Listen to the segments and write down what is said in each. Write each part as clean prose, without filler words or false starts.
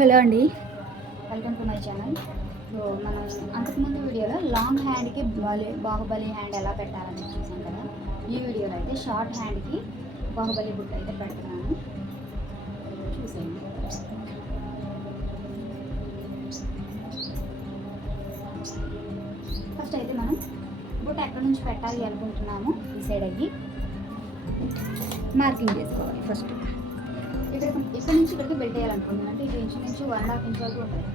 Hello అండి, welcome to my channel. So మనం అంతకుముందు వీడియోలో లాంగ్ హ్యాండ్కి బాహుబలి హ్యాండ్ ఎలా పెట్టాలని చూసాం కదా. ఈ వీడియోలో అయితే షార్ట్ హ్యాండ్కి బాహుబలి బుట్ట అయితే పెడుతున్నాను, చూసేయండి. ఫస్ట్ అయితే మనం బుట్ట ఎక్కడి నుంచి పెట్టాలి అనుకుంటున్నాము డిసైడ్ అయ్యి మార్కింగ్ చేసుకోవాలి. ఫస్ట్ ఇక్కడ నుంచి ఇక్కడికి బెల్ట్ వేయాలనుకుంటున్నాను. అంటే ఇది ఇంచుమించు 1.5 ఇంచ్ వరకు ఉంటుంది.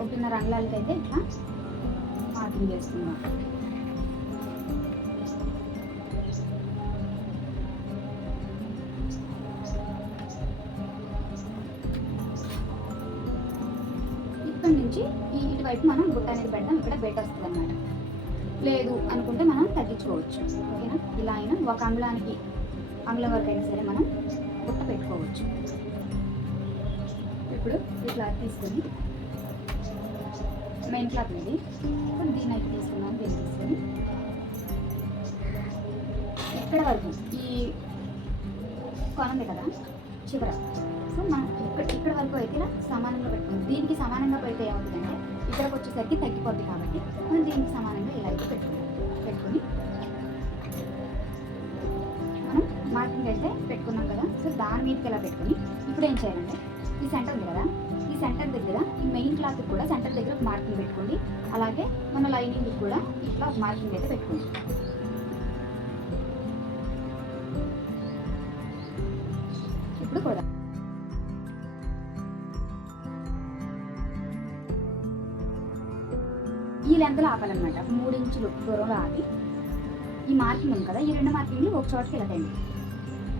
ఒకటిన్నర అంగుళాలకి అయితే ఇట్లా మార్కింగ్ చేసుకుందాం. ఇక్కడ నుంచి ఇటువైపు మనం బుట్ట అనేది పెడతాం. ఇక్కడ బెల్ట్ వస్తుంది అన్నమాట. లేదు అనుకుంటే మనం తగ్గించుకోవచ్చు, ఓకేనా. ఇలా అయినా ఒక అంగుళం వరకు అయినా సరే మనం బుట్ట పెట్టుకోవచ్చు. ఇప్పుడు ఈ క్లాత్ తీసుకొని మెయిన్ క్లాత్ ఇది ఇప్పుడు దీన్ని అయితే తీసుకున్నాను. దీన్ని తీసుకొని ఎక్కడ వరకు ఈ కొనంది కదా చివర, సో మనం ఇక్కడ వరకు అయితే ఇలా సమానంగా పెట్టుకుందాం. దీనికి సమానంగా పెడితే ఏమవుతుందంటే ఇక్కడికి వచ్చేసరికి తగ్గిపోద్ది, కాబట్టి మనం దీనికి సమానంగా ఇలా అయితే పెట్టుకొని మనం మార్కింగ్ అయితే పెట్టుకున్నాం కదా. సో దాని మీదకి ఇలా పెట్టుకొని ఇప్పుడు ఏం చేయాలంటే ఈ సెంటర్ ఉంది కదా, ఈ సెంటర్ దగ్గర ఈ మెయిన్ క్లాత్ కూడా సెంటర్ దగ్గర ఒక మార్కింగ్ పెట్టుకోండి. అలాగే మన లైనింగ్ కూడా ఇట్లా ఒక మార్కింగ్ అయితే పెట్టుకోండి. ఇప్పుడు కూడా ఈ లెంత్లో ఆపాలన్నమాట. 3 ఇంచులు దూరంలో ఆపి ఈ మార్కింగ్ ఉంది కదా, ఈ 2 మార్కింగ్లు ఒక చోటుకి వెళ్ళకండి.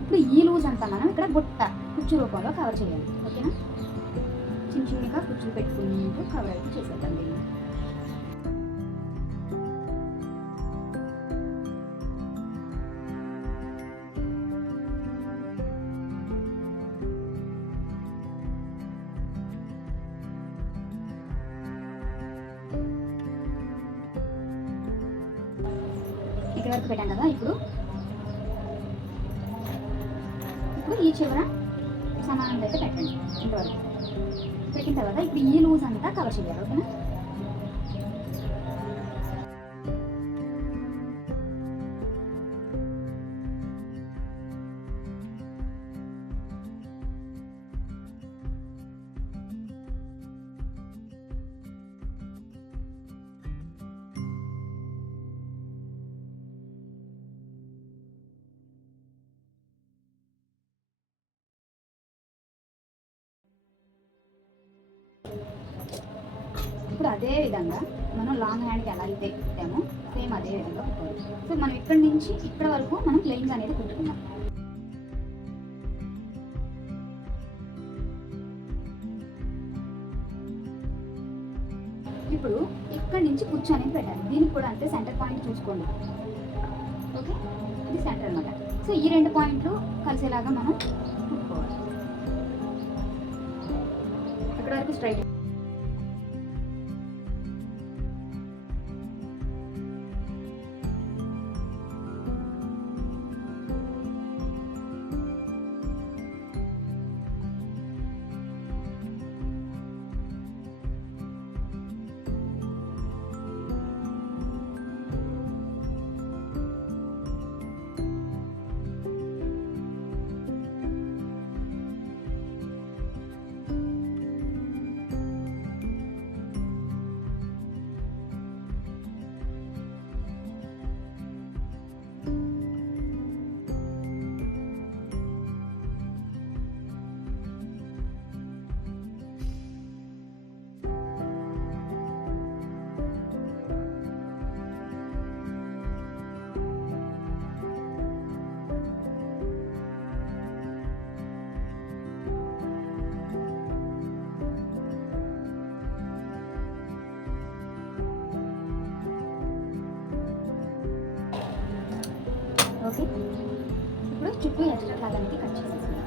ఇప్పుడు ఈ లూజ్ అంతా మనం ఇక్కడ కుచ్చు రూపంలో కవర్ చేయాలి, ఓకేనా. చిన్నగా కుచ్చులు పెట్టుకుంటూ కవర్ అయితే చేసేద్దాం దీన్ని. ఇక్కడ వరకు పెట్టాం కదా. ఇప్పుడు ఈ చివర సమానంగా అయితే పెట్టండి. ఇంతవరకు పెట్టిన తర్వాత ఇప్పుడు ఈ లూజ్ అంతా కవర్ చేయాలి, ఓకేనా. ఇప్పుడు అదే విధంగా మనం లాంగ్ హ్యాండ్కి ఎలా అయితే పెట్టామో సేమ్ అదే విధంగా కుట్టుకోవాలి. సో మనం ఇక్కడ నుంచి ఇక్కడ వరకు మనం ప్లెయిన్స్ అనేది కుట్టుకున్నాం. ఇప్పుడు ఇక్కడ నుంచి కుచ్చు అనేది పెట్టాలి. దీనికి కూడా అంతే, సెంటర్ పాయింట్ చూసుకోండి, ఓకే. ఇది సెంటర్ అన్నమాట. సో ఈ 2 పాయింట్లు కలిసేలాగా మనం కుట్టుకోవాలి. అక్కడ వరకు స్ట్రైట్. ఓకే, ఇప్పుడు చుట్టూ ఎక్స్ట్రా క్లాత్ అనేది కట్ చేసేసాను.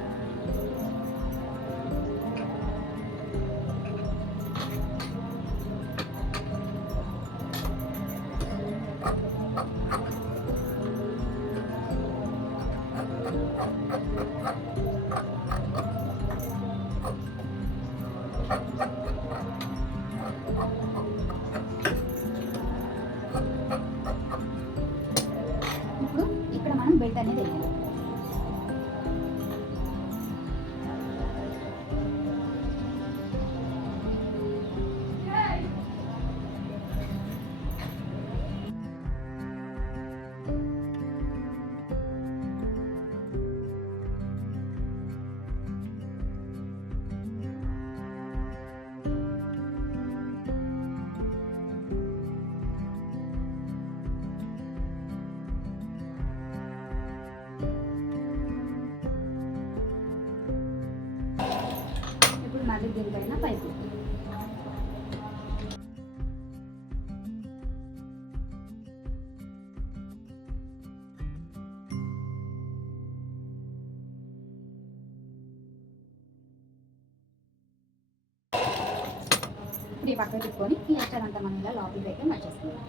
దీనిపైన పైపు. ఇప్పుడు ఈ పక్కన తిప్పుకొని ఈ ఎక్స్ట్రా అంతా మనం ఇలా లోపలికి అయితే మర్చేస్తున్నాం.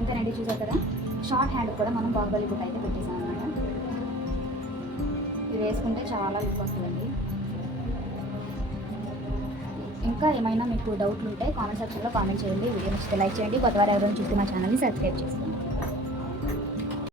ఇంకానండి చూసారు కదా, షార్ట్ హ్యాండ్ కూడా మనం బాహుబలి బుట్ట అయితే పెట్టేసాం అనమాట. ఇది వేసుకుంటే చాలా లుక్ వస్తుందండి. ఇంకా ఏమైనా మీకు డౌట్లు ఉంటే కామెంట్ సెక్షన్లో కామెంట్ చేయండి. వీడియో నచ్చితే లైక్ చేయండి. కొత్త వారు ఎవరైనా చూస్తే మా ఛానల్ని సబ్స్క్రైబ్ చేసుకోండి.